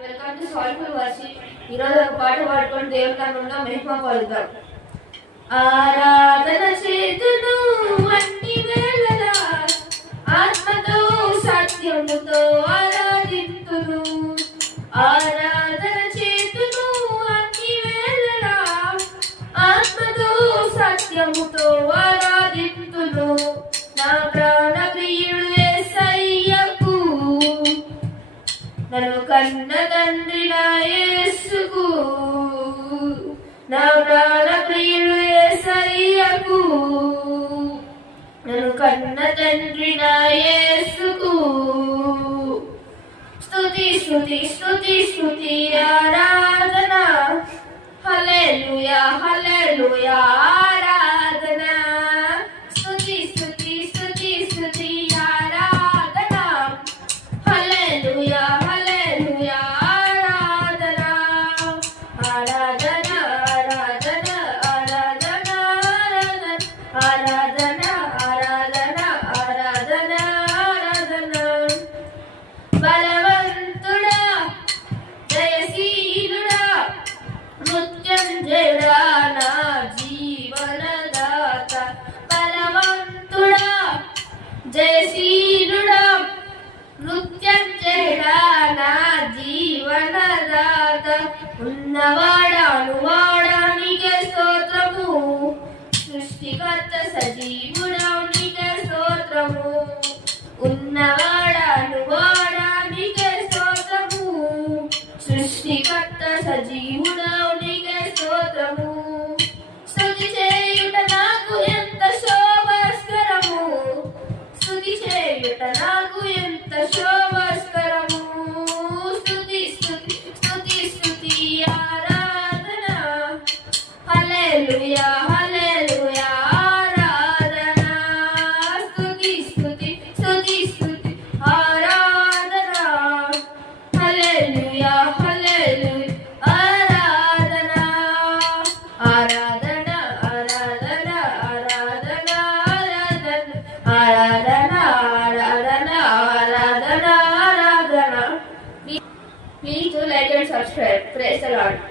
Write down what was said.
Welcome to సాల్ఫుల్ worship. ఈరోజు ఒక పాట పాడుకొని దేవుని నామమున మహిమ పలుకుదాం. ఆరాధన చేతును అన్ని వేళలా ఆత్మతో సత్యముతో ఆరాధింతును. ఆరాధన చేతును అన్ని వేళలా ఆత్మతో సత్యముతో ఆరాధింతును. నా ప్రాణ ప్రియుడు యేసయ్యకు, నన్ను కన్న తండ్రి నా యేసుకు. నా ప్రాణ ప్రియుడు యేసయ్యకు, నన్ను కన్న తండ్రి నా యేసుకు. స్తుతి స్తుతి స్తుతి స్తుతి ఆరాధన, హల్లెలూయా హల్లెలూయా ఆరాధన. స్తుతి స్తుతి స్తుతి స్తుతి ఆరాధన, హల్లెలూయా హల్లెలూయా ఆరాధన. ఆరాధన ఆరాధన ఆరాధన ఆరాధన ఆరాధన ఆరాధన ఆరాధన. బలవంతుడా జయశీలుడా మృత్యుంజయుడా నా జీవనదాత. బలవంతుడా జయశీలుడా మృత్యుంజయుడా నా జీవనదాత. ఉన్నవాడా అనువాడా నీకే స్తోత్రము, సృష్టికర్త సజీవుడా నీకే స్తోత్రము. ఉన్నవాడా అనువాడా నీకే స్తోత్రము, సృష్టికర్త సజీవుడా నీకే స్తోత్రము. స్తుతి చేయుట నాకు ఎంత శోభస్కరము, స్తుతి చేయుట నాకు ఎంత శోభస్కరము. స్తుతి స్తుతి స్తుతి స్తుతి ఆరాధన, హల్లెలూయా హల్లెలూయా ఆరాధన. స్తుతి స్తుతి స్తుతి స్తుతి ఆరాధన, హల్లెలూయా హల్లెలూయా ఆరాధన. ఆరాధన ఆరాధన ఆరాధన ఆరాధన ఆరాధన ఆరాధన ఆరాధన ఆరాధన. Please do like and subscribe. Praise the Lord.